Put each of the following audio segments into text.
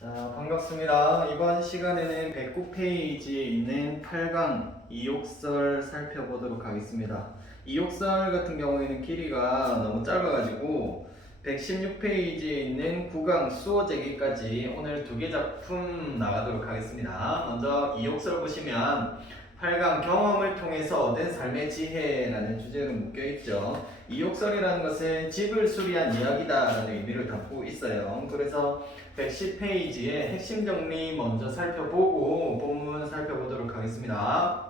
자, 반갑습니다. 이번 시간에는 109페이지에 있는 8강 이욕설 살펴보도록 하겠습니다. 이욕설 같은 경우에는 길이가 너무 짧아가지고 116페이지에 있는 9강 수어 제기까지 오늘 2개 작품 나가도록 하겠습니다. 먼저 이욕설 보시면 8강 경험을 통해서 얻은 삶의 지혜라는 주제로 묶여있죠. 이욕설이라는 것은 집을 수리한 이야기다라는 의미를 담고 있어요. 그래서 110페이지에 핵심 정리 먼저 살펴보고 본문 살펴보도록 하겠습니다.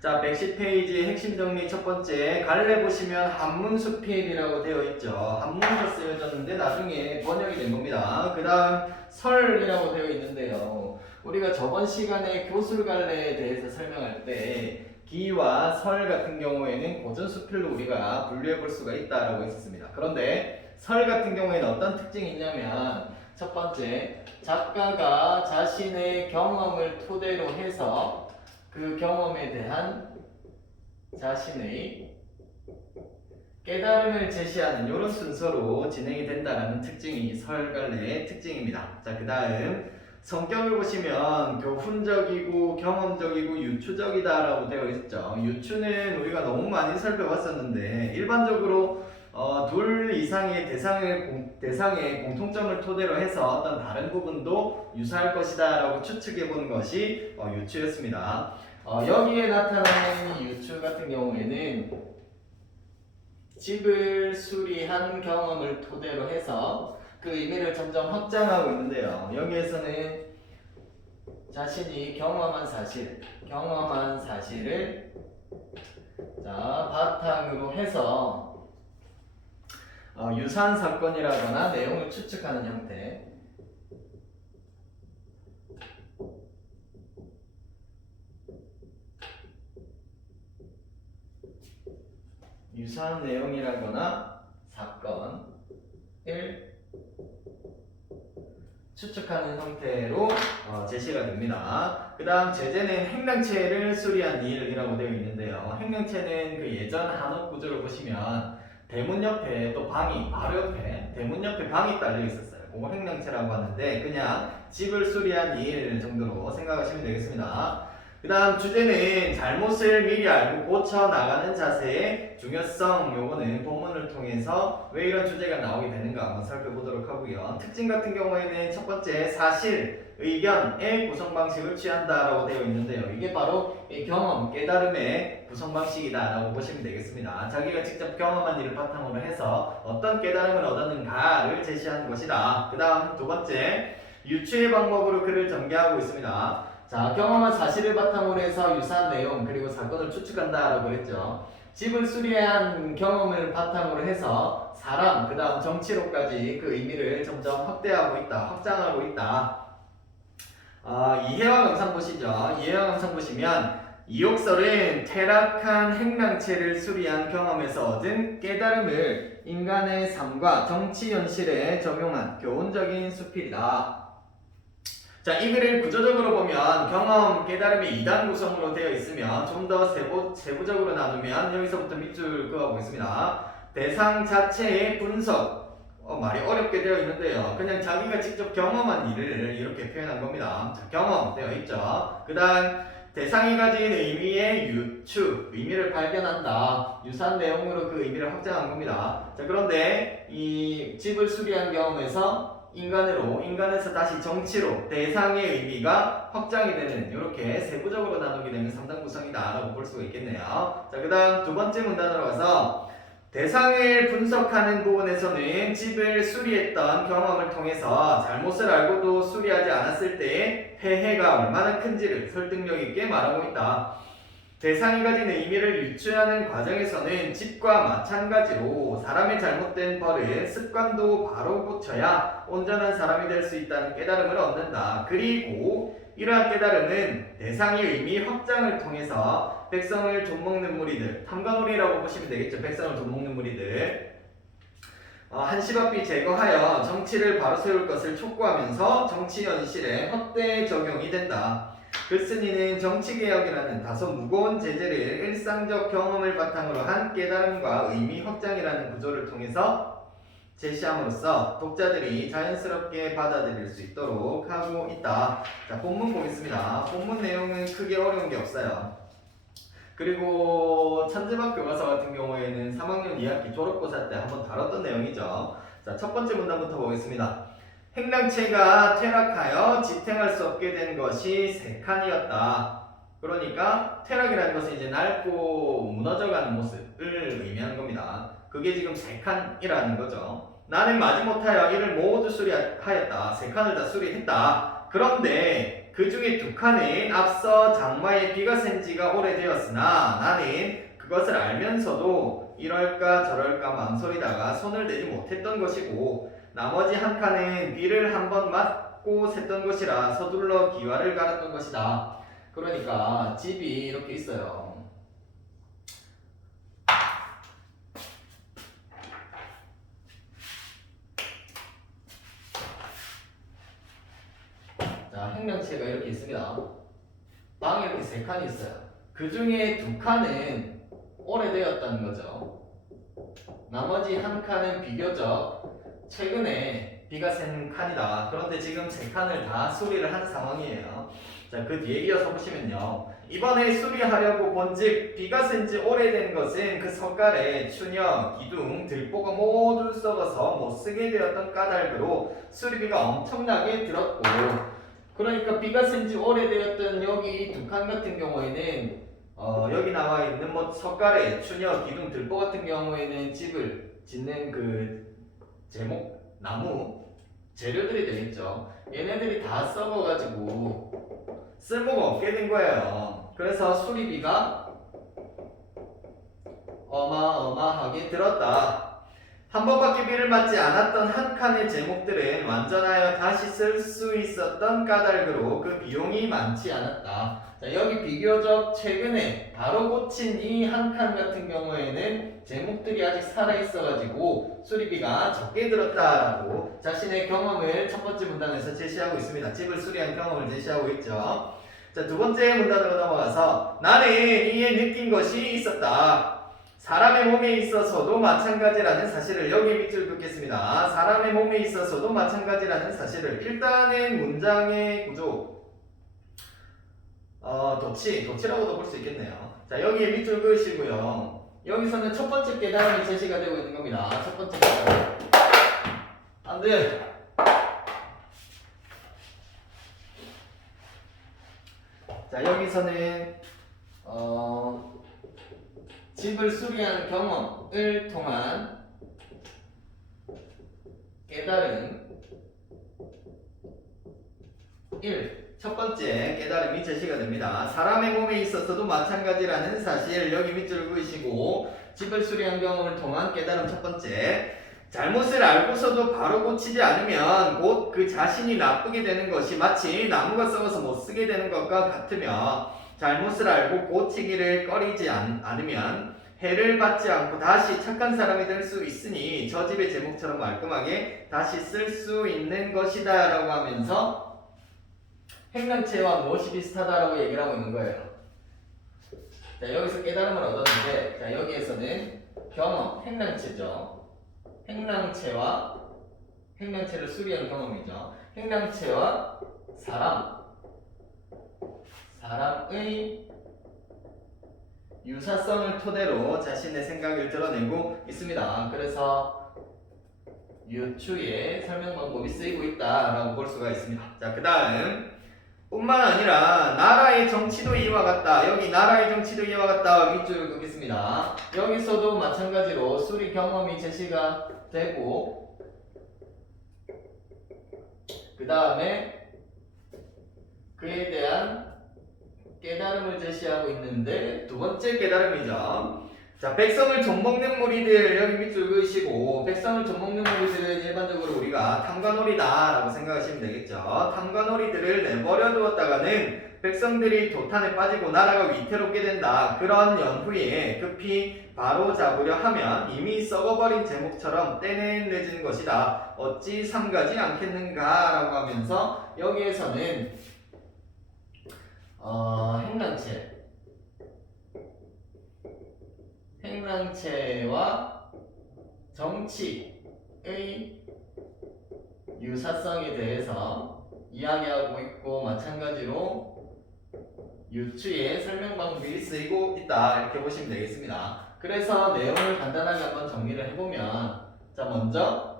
자, 110페이지 핵심 정리 첫 번째, 갈래 보시면 한문수필이라고 되어 있죠. 한문으로 쓰여졌는데 나중에 번역이 된 겁니다. 그 다음 설이라고 되어 있는데요. 우리가 저번 시간에 교술갈래에 대해서 설명할 때 기와 설 같은 경우에는 고전수필로 우리가 분류해 볼 수가 있다라고 했었습니다. 그런데 설 같은 경우에는 어떤 특징이 있냐면 첫 번째, 작가가 자신의 경험을 토대로 해서 그 경험에 대한 자신의 깨달음을 제시하는 이런 순서로 진행이 된다는 특징이 설갈래의 특징입니다. 자, 그 다음 성격을 보시면 교훈적이고 경험적이고 유추적이다라고 되어 있죠. 유추는 우리가 너무 많이 살펴봤었는데 일반적으로 둘 이상의 대상의 공통점을 토대로 해서 어떤 다른 부분도 유사할 것이다 라고 추측해 보는 것이 유추였습니다. 여기에 나타나는 유추 같은 경우에는 집을 수리한 경험을 토대로 해서 그 의미를 점점 확장하고 있는데요. 여기에서는 자신이 경험한 사실을 자, 바탕으로 해서 유사한 사건이라거나 내용을 추측하는 형태, 유사한 내용이라거나 사건을 추측하는 형태로 제시가 됩니다. 그 다음 제재는 행랑체를 수리한 일이라고 되어 있는데요. 행랑체는 그 예전 한옥 구조를 보시면 대문 옆에 또 방이 바로 옆에 대문 옆에 방이 딸려 있었어요. 그거 행랑체라고 하는데 그냥 집을 수리한 일 정도로 생각하시면 되겠습니다. 그 다음 주제는 잘못을 미리 알고 고쳐나가는 자세의 중요성. 요거는 본문을 통해서 왜 이런 주제가 나오게 되는가 한번 살펴보도록 하고요. 특징 같은 경우에는 첫 번째 사실, 의견의 구성 방식을 취한다라고 되어 있는데요. 이게 바로 이 경험, 깨달음의 구성 방식이다라고 보시면 되겠습니다. 자기가 직접 경험한 일을 바탕으로 해서 어떤 깨달음을 얻었는가를 제시하는 것이다. 그 다음 두 번째, 유추의 방법으로 글을 전개하고 있습니다. 자, 경험한 사실을 바탕으로 해서 유사한 내용 그리고 사건을 추측한다라고 했죠. 집을 수리한 경험을 바탕으로 해서 사람, 그 다음 정치로까지 그 의미를 점점 확대하고 있다, 확장하고 있다. 이해와 감상 보시죠. 이해와 감상 보시면 이욕설은 퇴락한 행랑체를 수리한 경험에서 얻은 깨달음을 인간의 삶과 정치 현실에 적용한 교훈적인 수필이다. 자, 이 글을 구조적으로 보면 경험, 깨달음이 2단 구성으로 되어 있으면 좀 더 세부적으로 나누면 여기서부터 밑줄 그어보겠습니다. 대상 자체의 분석, 말이 어렵게 되어 있는데요. 그냥 자기가 직접 경험한 일을 이렇게 표현한 겁니다. 자, 경험 되어 있죠. 그 다음 대상이 가진 의미의 유추, 의미를 발견한다. 유사한 내용으로 그 의미를 확장한 겁니다. 자, 그런데 이 집을 수리한 경험에서 인간에서 다시 정치로 대상의 의미가 확장이 되는 이렇게 세부적으로 나누게 되는 3단 구성이다 라고 볼 수가 있겠네요. 자, 그 다음 두 번째 문단으로 가서 대상을 분석하는 부분에서는 집을 수리했던 경험을 통해서 잘못을 알고도 수리하지 않았을 때의 폐해가 얼마나 큰지를 설득력 있게 말하고 있다. 대상이 가진 의미를 유추하는 과정에서는 집과 마찬가지로 사람의 잘못된 버릇, 습관도 바로 고쳐야 온전한 사람이 될 수 있다는 깨달음을 얻는다. 그리고 이러한 깨달음은 대상의 의미 확장을 통해서 백성을 좀먹는 무리들, 탐관오리라고 보시면 되겠죠. 백성을 좀먹는 무리들. 한시바삐 제거하여 정치를 바로 세울 것을 촉구하면서 정치 현실에 헛되이 적용이 된다. 글쓴이는 정치개혁이라는 다소 무거운 제재를 일상적 경험을 바탕으로 한 깨달음과 의미 확장이라는 구조를 통해서 제시함으로써 독자들이 자연스럽게 받아들일 수 있도록 하고 있다. 자, 본문 보겠습니다. 본문 내용은 크게 어려운 게 없어요. 그리고 천재밥 교과서 같은 경우에는 3학년 2학기 졸업고사 때 한번 다뤘던 내용이죠. 자, 첫 번째 문단부터 보겠습니다. 행랑채가 퇴락하여 지탱할 수 없게 된 것이 세 칸이었다. 그러니까 퇴락이라는 것은 이제 낡고 무너져가는 모습을 의미하는 겁니다. 그게 지금 세 칸이라는 거죠. 나는 마지못하여 이를 모두 수리하였다. 세 칸을 다 수리했다. 그런데 그 중에 두 칸은 앞서 장마에 비가 샌 지가 오래되었으나 나는 그것을 알면서도 이럴까 저럴까 망설이다가 손을 대지 못했던 것이고 나머지 한 칸은 비를 한번 맞고 샜던 것이라 서둘러 기와를 갈았던 것이다. 그러니까 집이 이렇게 있어요. 자, 행령체가 이렇게 있습니다. 방에 이렇게 세 칸이 있어요. 그 중에 두 칸은 오래되었다는 거죠. 나머지 한 칸은 비교적 최근에 비가 샌 칸이다. 그런데 지금 세 칸을 다 수리를 한 상황이에요. 자, 그 뒤에 이어서 보시면요. 이번에 수리하려고 본즉 비가 샌 지 오래된 것은 그 석가래, 추녀, 기둥, 들보가 모두 썩어서 못쓰게 되었던 까닭으로 수리비가 엄청나게 들었고, 그러니까 비가 샌 지 오래되었던 여기 두 칸 같은 경우에는 여기 나와 있는 뭐 석가래, 추녀, 기둥, 들보 같은 경우에는 집을 짓는 그 제목, 나무, 재료들이 되겠죠. 얘네들이 다 썩어가지고 쓸모가 없게 된 거예요. 그래서 수리비가 어마어마하게 들었다. 한 번밖에 비를 맞지 않았던 한 칸의 제목들은 완전하여 다시 쓸 수 있었던 까닭으로 그 비용이 많지 않았다. 자, 여기 비교적 최근에 바로 고친 이 한 칸 같은 경우에는 제목들이 아직 살아있어가지고 수리비가 적게 들었다라고 자신의 경험을 첫 번째 문단에서 제시하고 있습니다. 집을 수리한 경험을 제시하고 있죠. 자, 두 번째 문단으로 넘어가서 나는 이에 느낀 것이 있었다. 사람의 몸에 있어서도 마찬가지라는 사실을 여기 밑줄 긋겠습니다. 사람의 몸에 있어서도 마찬가지라는 사실을 일단은 문장의 구조 도치라고도 볼 수 있겠네요. 자, 여기에 밑줄 그으시고요. 여기서는 첫 번째 깨달음이 제시가 되고 있는 겁니다. 첫 번째 깨달음. 안 돼. 자, 여기서는 집을 수리한 경험을 통한 깨달음 1. 첫 번째 깨달음이 제시가 됩니다. 사람의 몸에 있어서도 마찬가지라는 사실 여기 밑줄 그으시고 집을 수리한 경험을 통한 깨달음 첫 번째 잘못을 알고서도 바로 고치지 않으면 곧 그 자신이 나쁘게 되는 것이 마치 나무가 썩어서 못 쓰게 되는 것과 같으며 잘못을 알고 고치기를 꺼리지 않으면 해를 받지 않고 다시 착한 사람이 될 수 있으니 저 집의 제목처럼 말끔하게 다시 쓸 수 있는 것이다 라고 하면서 행랑체와 무엇이 비슷하다라고 얘기를 하고 있는 거예요. 자, 여기서 깨달음을 얻었는데 자, 여기에서는 경험, 행랑체죠. 행랑체를 수리한 경험이죠. 행랑체와 사람의 유사성을 토대로 자신의 생각을 드러내고 있습니다. 그래서 유추의 설명 방법이 쓰이고 있다라고 볼 수가 있습니다. 자, 그 다음 뿐만 아니라 나라의 정치도 이와 같다. 여기 나라의 정치도 이와 같다. 밑줄을 긋겠습니다. 여기서도 마찬가지로 수리 경험이 제시가 되고 그 다음에 그에 대한 깨달음을 제시하고 있는데 두 번째 깨달음이죠. 자, 백성을 좀먹는 무리들 여기 밑줄 그으시고 백성을 좀먹는 무리들은 일반적으로 우리가 탐관오리다라고 생각하시면 되겠죠. 탐관오리들을 내버려 두었다가는 백성들이 도탄에 빠지고 나라가 위태롭게 된다. 그런 연후에 급히 바로 잡으려 하면 이미 썩어버린 제목처럼 때는 늦은 것이다. 어찌 삼가지 않겠는가 라고 하면서 여기에서는 행랑체와 정치 유사성에 대해서 이야기하고 있고 마찬가지로 유추의 설명 방법이 쓰이고 있다 이렇게 보시면 되겠습니다. 그래서 내용을 간단하게 한번 정리를 해보면 자 먼저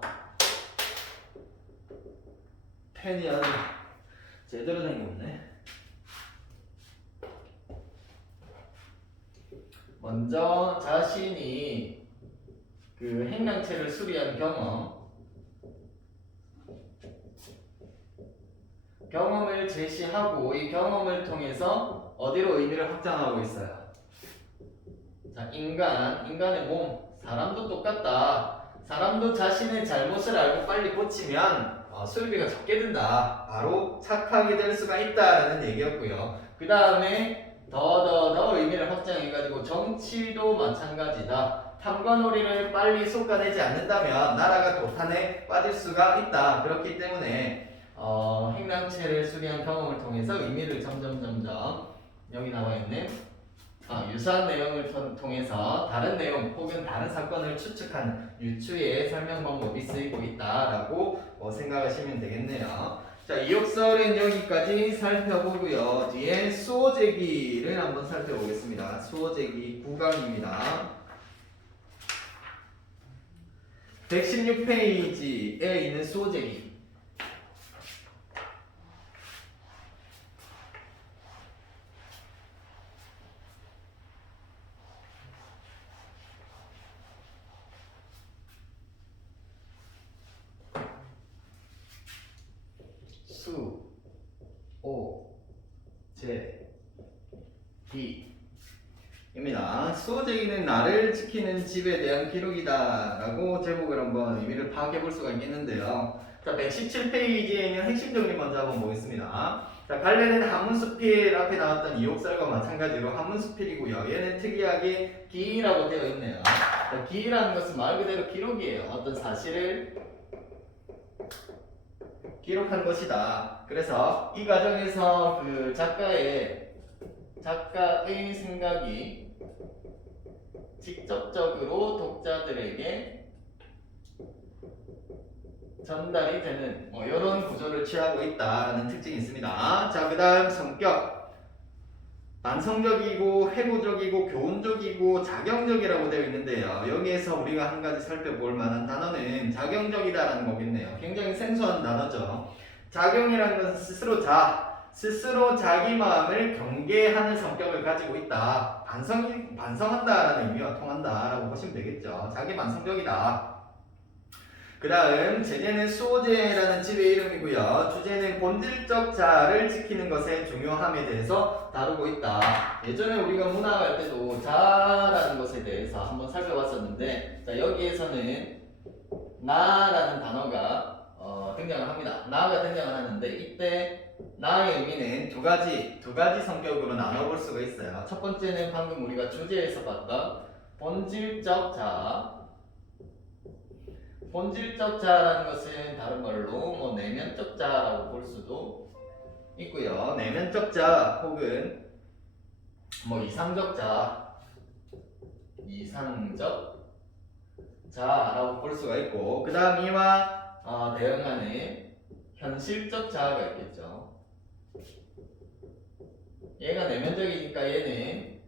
펜이 아주 제대로 된 게 없네. 먼저 자신이 그 행량체를 수리한 경험을 제시하고 이 경험을 통해서 어디로 의미를 확장하고 있어요. 자, 인간의 몸, 사람도 똑같다. 사람도 자신의 잘못을 알고 빨리 고치면 수리비가 적게 든다. 바로 착하게 될 수가 있다라는 얘기였고요. 그 다음에 더 의미를 확장해가지고 정치도 마찬가지다. 탐관오리를 빨리 솎아내지 않는다면 나라가 도탄에 빠질 수가 있다. 그렇기 때문에 행랑체를 수리한 경험을 통해서 의미를 점점 여기 나와 있는 유사한 내용을 통해서 다른 내용 혹은 다른 사건을 추측하는 유추의 설명 방법이 쓰이고 있다라고 생각하시면 되겠네요. 자, 이욕설은 여기까지 살펴보고요. 뒤에 수호제기를 한번 살펴보겠습니다. 수호제기 9강입니다. 116페이지에 있는 수호제기. 수호제기입니다. 수호제기는 나를 지키는 집에 대한 기록이다 라고 제목을 한번 의미를 파악해 볼 수가 있겠는데요. 자, 117페이지에 있는 핵심 정리 먼저 한번 보겠습니다. 자, 갈래는 한문수필 앞에 나왔던 이옥설과 마찬가지로 한문수필이고요. 얘는 특이하게 기라고 되어 있네요. 자, 기라는 것은 말 그대로 기록이에요. 어떤 사실을 기록한 것이다. 그래서 이 과정에서 그 작가의 생각이 직접적으로 독자들에게 전달이 되는 이런 구조를 취하고 있다라는 특징이 있습니다. 자, 그 다음 성격. 만성적이고 회고적이고 교훈적이고 자경적이라고 되어 있는데요. 여기에서 우리가 한 가지 살펴볼 만한 단어는 자경적이다라는 거겠네요. 굉장히 생소한 단어죠. 자경이라는 것은 스스로 자기 마음을 경계하는 성격을 가지고 있다. 반성한다라는 의미와 통한다라고 보시면 되겠죠. 자기 만성적이다. 그 다음 제재는 수호제라는 집의 이름이고요. 주제는 본질적 자아를 지키는 것의 중요함에 대해서 다루고 있다. 예전에 우리가 문학할 때도 자라는 것에 대해서 한번 살펴봤었는데 자, 여기에서는 나라는 단어가 등장을 합니다. 나가 등장을 하는데 이때 나의 의미는 두 가지 성격으로 나눠볼 수가 있어요. 첫 번째는 방금 우리가 주제에서 봤던 본질적 자아. 본질적 자아라는 것은 다른 말로 내면적 자아라고 볼 수도 있고요. 내면적 자아 혹은 이상적 자아라고 볼 수가 있고 그 다음 이와 대응하는 현실적 자아가 있겠죠. 얘가 내면적이니까 얘는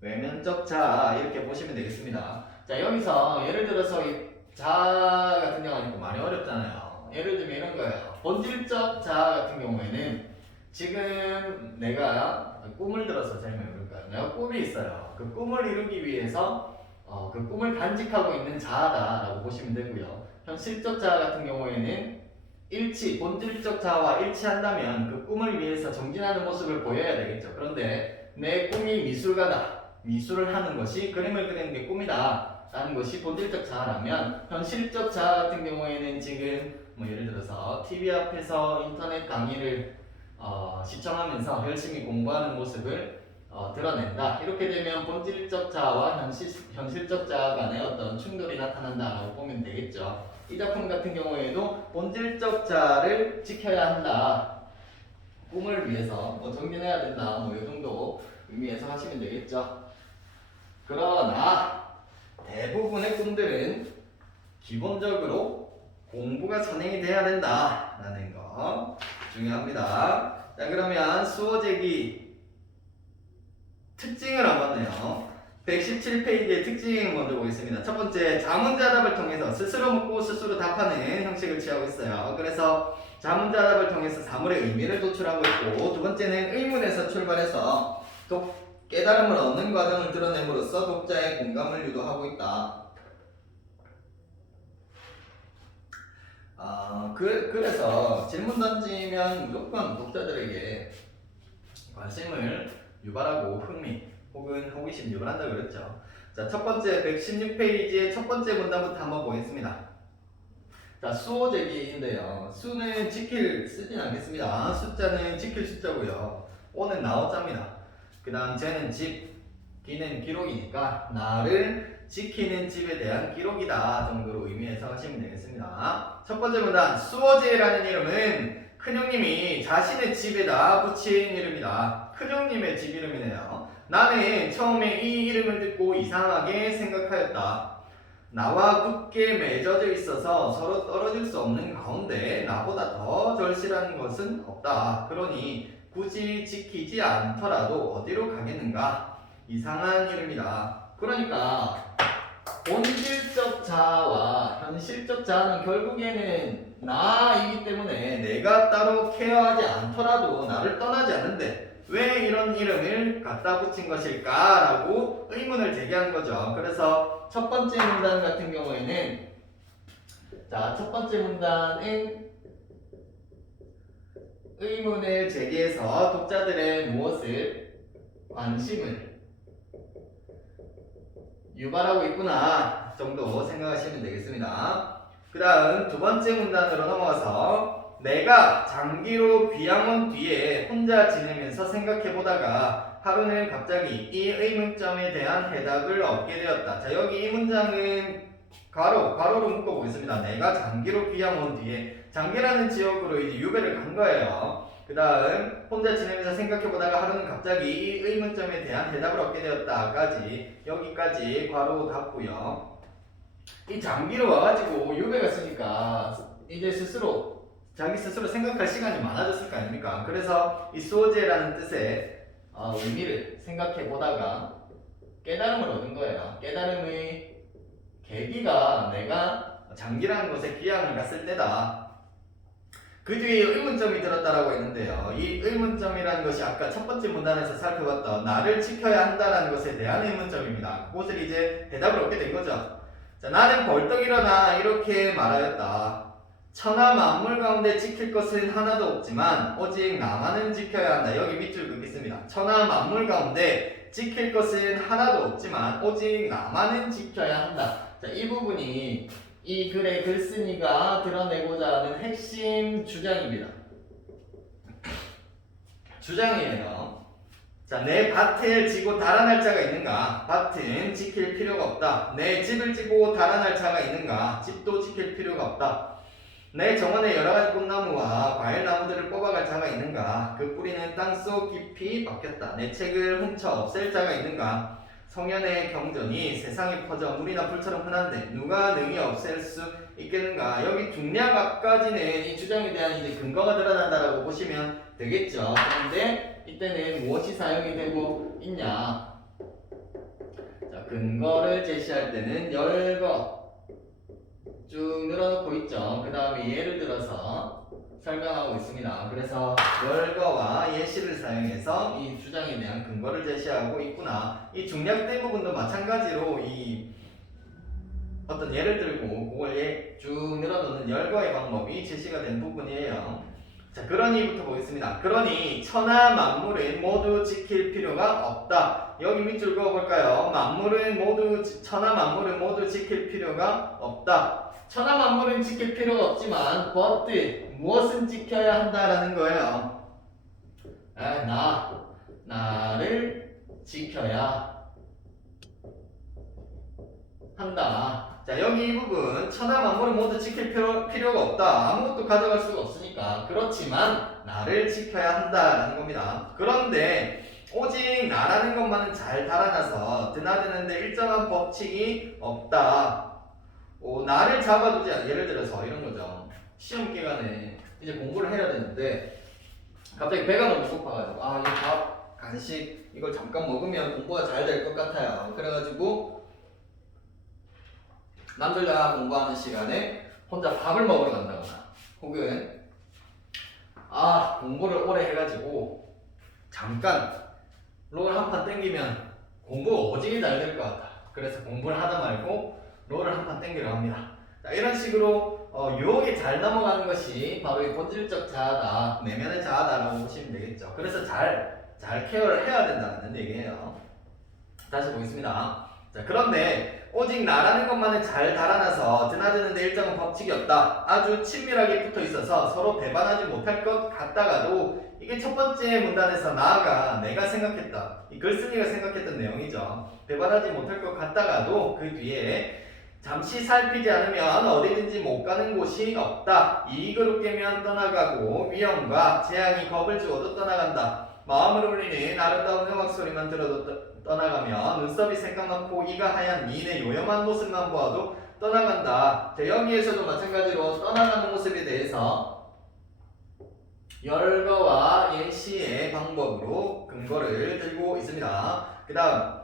외면적 자아 이렇게 보시면 되겠습니다. 자, 여기서 예를 들어서 이 자아가 등장하니까 많이 어렵잖아요. 예를 들면 이런 거예요. 본질적 자아 같은 경우에는 지금 내가 꿈을 들어서 설명해 볼까요? 내가 꿈이 있어요. 그 꿈을 이루기 위해서 그 꿈을 간직하고 있는 자아다라고 보시면 되고요. 현실적 자아 같은 경우에는 본질적 자아와 일치한다면 그 꿈을 위해서 정진하는 모습을 보여야 되겠죠. 그런데 내 꿈이 미술가다. 미술을 하는 것이 그림을 그리는 게 꿈이다 라는 것이 본질적 자아라면 현실적 자아 같은 경우에는 지금 예를 들어서 TV 앞에서 인터넷 강의를 시청하면서 열심히 공부하는 모습을 드러낸다. 이렇게 되면 본질적 자아와 현실적 자아 간의 어떤 충돌이 나타난다라고 보면 되겠죠. 이 작품 같은 경우에도 본질적 자아를 지켜야 한다. 꿈을 위해서 정진해야 된다. 이 정도 의미에서 하시면 되겠죠. 그러나 대부분의 꿈들은 기본적으로 공부가 선행이 돼야 된다라는 거 중요합니다. 자, 그러면 수어제기 특징을 한번 내요. 117페이지의 특징 먼저 보겠습니다. 첫 번째, 자문자답을 통해서 스스로 묻고 스스로 답하는 형식을 취하고 있어요. 그래서 자문자답을 통해서 사물의 의미를 도출하고 있고, 두 번째는 의문에서 출발해서 깨달음을 얻는 과정을 드러냄으로써 독자의 공감을 유도하고 있다. 그래서 질문 던지면 무조건 독자들에게 관심을 유발하고 흥미 혹은 호기심 유발한다고 그랬죠. 자, 첫 번째 116페이지의 첫 번째 문단부터 한번 보겠습니다. 자, 수어제기인데요. 수는 쓰진 않겠습니다. 숫자는 지킬 숫자고요. 오는 나오자입니다. 그 다음 쟤는 집, 기는 기록이니까 나를 지키는 집에 대한 기록이다 정도로 의미해서 하시면 되겠습니다. 첫 번째 문단, 수어제라는 이름은 큰형님이 자신의 집에다 붙인 이름이다. 큰형님의 집 이름이네요. 나는 처음에 이 이름을 듣고 이상하게 생각하였다. 나와 굳게 맺어져 있어서 서로 떨어질 수 없는 가운데 나보다 더 절실한 것은 없다. 그러니 굳이 지키지 않더라도 어디로 가겠는가? 이상한 이름이다. 그러니까 본질적 자아와 현실적 자아는 결국에는 나이기 때문에 내가 따로 케어하지 않더라도 나를 떠나지 않는데 왜 이런 이름을 갖다 붙인 것일까? 라고 의문을 제기한 거죠. 그래서 첫 번째 문단 같은 경우에는 첫 번째 문단은 의문을 제기해서 독자들의 무엇을 관심을 유발하고 있구나 정도 생각하시면 되겠습니다. 그 다음 두 번째 문단으로 넘어가서 내가 장기로 귀향 온 뒤에 혼자 지내면서 생각해보다가 하루는 갑자기 이 의문점에 대한 해답을 얻게 되었다. 자, 여기 이 문장은 괄호로 묶어보겠습니다. 내가 장기로 귀향 온 뒤에 장기라는 지역으로 이제 유배를 간 거예요. 그 다음 혼자 지내면서 생각해보다가 하루는 갑자기 이 의문점에 대한 해답을 얻게 되었다까지 여기까지 괄호 닫고요. 이 장기로 와가지고 유배 갔으니까 이제 자기 스스로 생각할 시간이 많아졌을 거 아닙니까? 그래서 이 수어제라는 뜻의 의미를 생각해보다가 깨달음을 얻은 거예요. 깨달음의 계기가 내가 장기라는 곳에 귀향을 갔을 때다. 그 뒤에 의문점이 들었다라고 했는데요. 이 의문점이라는 것이 아까 첫 번째 문단에서 살펴봤던 나를 지켜야 한다라는 것에 대한 의문점입니다. 그것을 이제 대답을 얻게 된 거죠. 자, 나는 벌떡 일어나 이렇게 말하였다. 천하 만물 가운데 지킬 것은 하나도 없지만 오직 나만은 지켜야 한다. 여기 밑줄 긋겠습니다. 천하 만물 가운데 지킬 것은 하나도 없지만 오직 나만은 지켜야 한다. 자, 이 부분이 이 글의 글쓴이가 드러내고자 하는 핵심 주장입니다. 주장이에요. 자, 내 밭을 지고 달아날 자가 있는가? 밭은 지킬 필요가 없다. 내 집을 지고 달아날 자가 있는가? 집도 지킬 필요가 없다. 내 정원에 여러가지 꽃나무와 과일나무들을 뽑아갈 자가 있는가? 그 뿌리는 땅속 깊이 박혔다. 내 책을 훔쳐 없앨 자가 있는가? 성현의 경전이 세상에 퍼져 물이나 불처럼 흔한데 누가 능히 없앨 수 있겠는가? 여기 중략 앞까지는 이 주장에 대한 이제 근거가 드러난다라고 보시면 되겠죠. 그런데 이때는 무엇이 사용이 되고 있냐? 자, 근거를 제시할 때는 열거 쭉 늘어놓고 있죠. 그 다음에 예를 들어서 설명하고 있습니다. 그래서 열거와 예시를 사용해서 이 주장에 대한 근거를 제시하고 있구나. 이 중략 부분도 마찬가지로 이 어떤 예를 들고 그걸 쭉 늘어놓는 열거의 방법이 제시가 된 부분이에요. 자, 그러니부터 보겠습니다. 그러니 천하 만물은 모두 지킬 필요가 없다. 여기 밑줄 그어볼까요? 천하 만물은 모두 지킬 필요가 없다. 천하 만물은 지킬 필요가 없지만 but 무엇은 지켜야 한다라는 거예요. 나를 지켜야 한다. 자, 여기 이 부분 천하 만물은 모두 지킬 필요가 없다. 아무것도 가져갈 수가 없으니까. 그렇지만 나를 지켜야 한다라는 겁니다. 그런데 오직 나라는 것만은 잘 달아나서 드나드는데 일정한 법칙이 없다. 나를 잡아두지 않아. 예를 들어서 이런 거죠. 시험 기간에 이제 공부를 해야 되는데 갑자기 배가 너무 고파가지고 이 밥, 간식 이걸 잠깐 먹으면 공부가 잘 될 것 같아요. 그래가지고 남들 다 공부하는 시간에 혼자 밥을 먹으러 간다거나 혹은 공부를 오래 해가지고 잠깐 롤 한 판 땡기면 공부가 오지게 잘 될 것 같아. 그래서 공부를 하다 말고 롤을 한 판 땡기려 합니다. 자, 이런 식으로 유혹에 잘 넘어가는 것이 바로 이 본질적 자아다, 내면의 자아다라고 보시면 되겠죠. 그래서 잘 케어를 해야 된다는 얘기예요. 다시 보겠습니다. 자, 그런데 오직 나라는 것만은 잘 달아나서 드나드는데 일정한 법칙이 없다. 아주 친밀하게 붙어 있어서 서로 배반하지 못할 것 같다가도 이게 첫 번째 문단에서 나아가 내가 생각했다. 이 글쓴이가 생각했던 내용이죠. 배반하지 못할 것 같다가도 그 뒤에 잠시 살피지 않으면 어디든지 못 가는 곳이 없다. 이익을 깨면 떠나가고 위험과 재앙이 겁을 주어도 떠나간다. 마음을 울리는 아름다운 음악 소리만 들어도 떠나가며 눈썹이 새까맣고 이가 하얀 미인의 요염한 모습만 보아도 떠나간다. 자, 여기에서도 마찬가지로 떠나가는 모습에 대해서 열거와 예시의 방법으로 근거를 들고 있습니다. 그 다음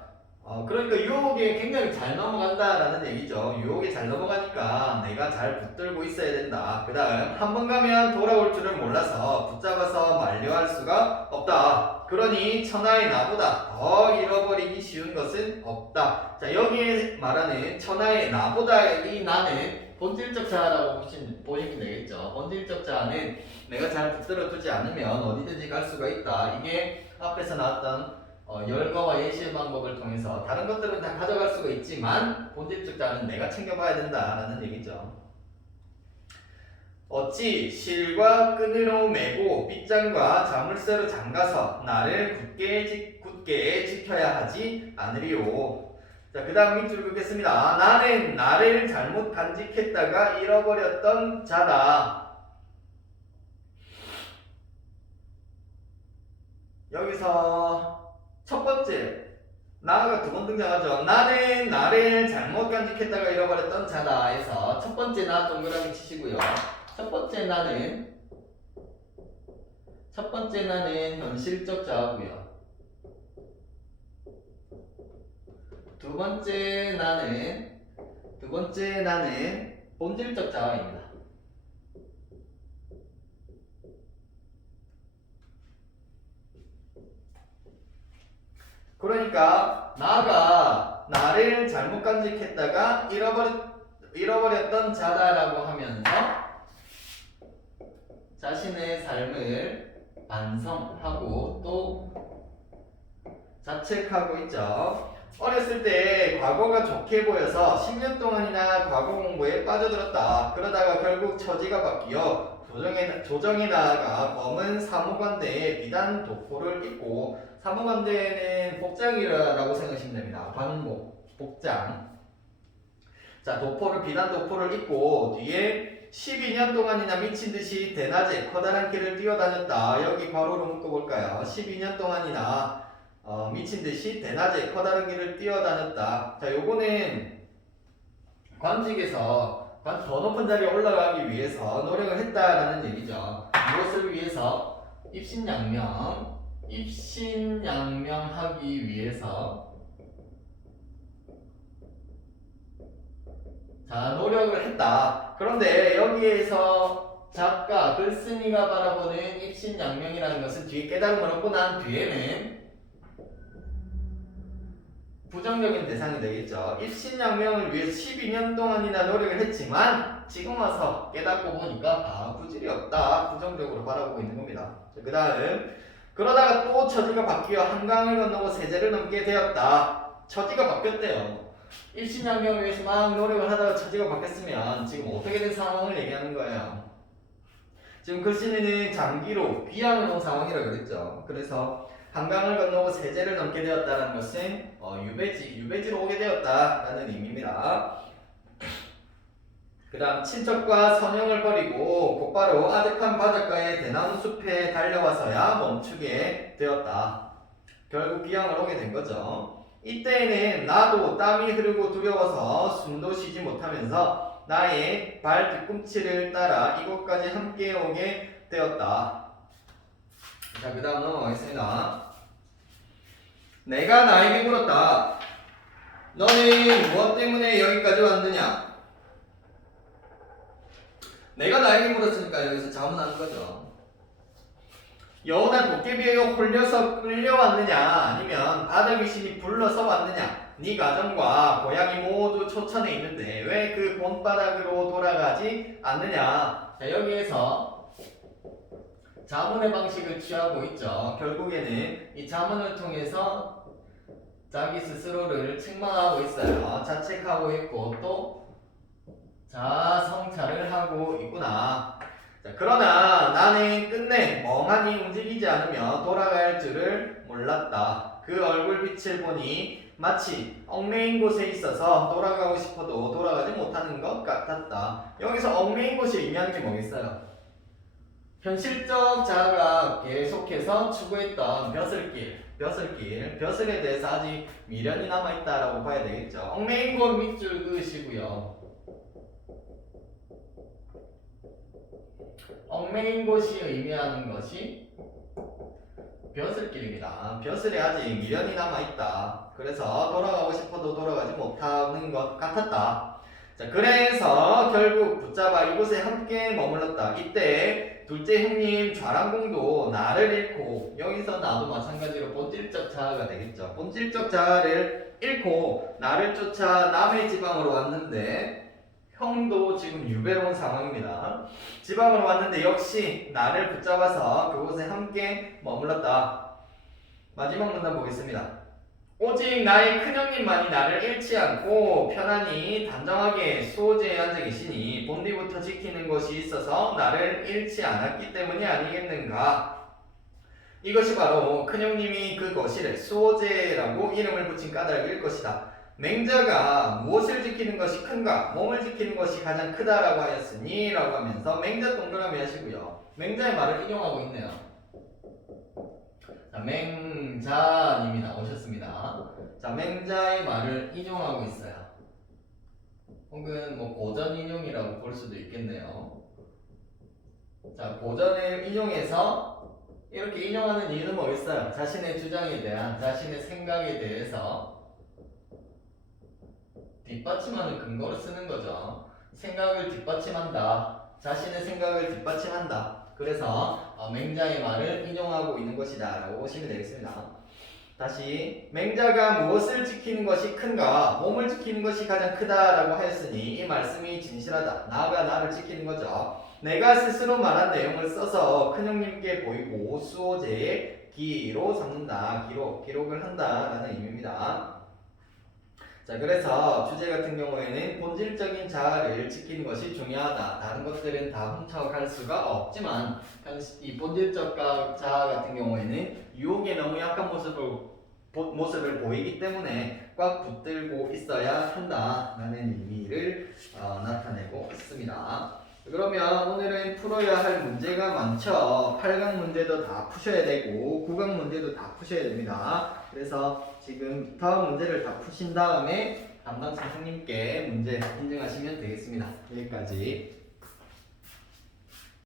그러니까 유혹에 굉장히 잘 넘어간다라는 얘기죠. 유혹에 잘 넘어가니까 내가 잘 붙들고 있어야 된다. 그 다음 한 번 가면 돌아올 줄을 몰라서 붙잡아서 만류할 수가 없다. 그러니 천하의 나보다 더 잃어버리기 쉬운 것은 없다. 자, 여기에 말하는 천하의 나보다 이 나는 본질적 자아라고 보시면 되겠죠. 본질적 자아는 내가 잘 붙들어 두지 않으면 어디든지 갈 수가 있다. 이게 앞에서 나왔던 열거와 예시의 방법을 통해서 다른 것들은 다 가져갈 수가 있지만 본질적 자아는 내가 챙겨봐야 된다라는 얘기죠. 어찌 실과 끈으로 매고 빗장과 자물쇠로 잠가서 나를 굳게 지켜야 하지 않으리요. 자, 그 다음 밑줄 긋겠습니다. 나는 나를 잘못 간직했다가 잃어버렸던 자다. 여기서 첫 번째 나가 두 번 등장하죠. 나는 나를 잘못 간직했다가 잃어버렸던 자다 해서 첫 번째 나 동그라미 치시고요. 첫 번째 나는 현실적 자아고요. 두 번째 나는 본질적 자아입니다. 그러니까 나가 나를 잘못 간직했다가 잃어버렸던 자다라고 하면서 자신의 삶을 반성하고 또 자책하고 있죠. 어렸을 때 과거가 좋게 보여서 10년 동안이나 과거 공부에 빠져들었다. 그러다가 결국 처지가 바뀌어 조정에 나아가 검은 사무관대에 비단 도포를 입고, 사무관대는 복장이라고 생각하시면 됩니다. 관복, 복장. 자, 비단 도포를 입고 뒤에 12년 동안이나 미친 듯이 대낮에 커다란 길을 뛰어다녔다. 여기 괄호로 묶어볼까요? 12년 동안이나 미친 듯이 대낮에 커다란 길을 뛰어다녔다. 자, 요거는 관직에서 더 높은 자리에 올라가기 위해서 노력을 했다라는 얘기죠. 무엇을 위해서? 입신양명하기 위해서 노력을 했다. 그런데 여기에서 작가, 글쓴이가 바라보는 입신양명이라는 것은 뒤에 깨달음을 얻고 난 뒤에는 부정적인 대상이 되겠죠. 입신양명을 위해서 12년 동안이나 노력을 했지만 지금 와서 깨닫고 보니까 부질이 없다. 부정적으로 바라보고 있는 겁니다. 그 다음, 그러다가 또 처지가 바뀌어 한강을 건너고 세제를 넘게 되었다. 처지가 바뀌었대요. 입신양명을 위해서 막 노력을 하다가 처지가 바뀌었으면 지금 어떻게 된 상황을 얘기하는 거예요. 지금 글씨는 장기로 귀향을 온 상황이라고 그랬죠. 그래서 한강을 건너고 세제를 넘게 되었다는 것은 유배지로 오게 되었다라는 의미입니다. 그 다음, 친척과 선영을 버리고 곧바로 아득한 바닷가의 대나무 숲에 달려와서야 멈추게 되었다. 결국 기항을 오게 된 거죠. 이때에는 나도 땀이 흐르고 두려워서 숨도 쉬지 못하면서 나의 발 뒤꿈치를 따라 이곳까지 함께 오게 되었다. 자, 그 다음 넘어가겠습니다. 내가 나에게 물었다. 너는 무엇 때문에 여기까지 왔느냐? 내가 나에게 물었으니까 여기서 자문하는 거죠. 여우나 도깨비에 홀려서 끌려왔느냐? 아니면 바다 귀신이 불러서 왔느냐? 네 가정과 고향이 모두 초천에 있는데 왜 그 본바닥으로 돌아가지 않느냐? 자, 여기에서 자문의 방식을 취하고 있죠. 결국에는 이 자문을 통해서 자기 스스로를 책망하고 있어요. 자책하고 있고 또 자성찰을 하고 있구나. 자, 그러나 나는 끝내 멍하니 움직이지 않으며 돌아갈 줄을 몰랐다. 그 얼굴빛을 보니 마치 얽매인 곳에 있어서 돌아가고 싶어도 돌아가지 못하는 것 같았다. 여기서 얽매인 곳이 의미하는 게 뭐겠어요? 현실적 자아가 계속해서 추구했던 벼슬에 대해서 아직 미련이 남아있다라고 봐야 되겠죠. 얽매인 곳 밑줄 그으시고요. 얽매인 곳이 의미하는 것이 벼슬길입니다. 벼슬에 아직 미련이 남아있다. 그래서 돌아가고 싶어도 돌아가지 못하는 것 같았다. 자, 그래서 결국 붙잡아 이곳에 함께 머물렀다. 이때 둘째 형님 좌랑공도 나를 잃고, 여기서 나도 마찬가지로 본질적 자아가 되겠죠. 본질적 자아를 잃고 나를 쫓아 남의 지방으로 왔는데, 형도 지금 유배로운 상황입니다. 지방으로 왔는데 역시 나를 붙잡아서 그곳에 함께 머물렀다. 마지막 문단 보겠습니다. 오직 나의 큰형님만이 나를 잃지 않고 편안히 단정하게 수호제에 앉아 계시니 본디부터 지키는 것이 있어서 나를 잃지 않았기 때문이 아니겠는가. 이것이 바로 큰형님이 그 거실에 수호제라고 이름을 붙인 까닭일 것이다. 맹자가 무엇을 지키는 것이 큰가? 몸을 지키는 것이 가장 크다라고 하였으니 라고 하면서 맹자 동그라미 하시고요. 맹자의 말을 인용하고 있네요. 자, 맹자님이 나오셨습니다. 자, 맹자의 말을 인용하고 있어요. 혹은 뭐 고전 인용이라고 볼 수도 있겠네요. 자, 고전을 인용해서 이렇게 인용하는 이유는 뭐겠어요? 자신의 주장에 대한, 자신의 생각에 대해서 뒷받침하는 근거로 쓰는 거죠. 생각을 뒷받침한다. 자신의 생각을 뒷받침한다. 그래서 맹자의 말을 인용하고 있는 것이다 라고 보시면 되겠습니다. 다시 맹자가 무엇을 지키는 것이 큰가? 몸을 지키는 것이 가장 크다라고 하였으니 이 말씀이 진실하다. 나가 나를 지키는 거죠. 내가 스스로 말한 내용을 써서 큰형님께 보이고 수호제의 기로 삼는다. 기록을 한다라는 의미입니다. 자, 그래서 주제 같은 경우에는 본질적인 자아를 지키는 것이 중요하다. 다른 것들은 다 훔쳐갈 수가 없지만 이 본질적 자아 같은 경우에는 유혹에 너무 약한 모습을 보이기 때문에 꽉 붙들고 있어야 한다라는 의미를 나타내고 있습니다. 그러면 오늘은 풀어야 할 문제가 많죠. 8강 문제도 다 푸셔야 되고 9강 문제도 다 푸셔야 됩니다. 그래서 지금 다음 문제를 다 푸신 다음에 담당 선생님께 문제 인증하시면 되겠습니다. 여기까지.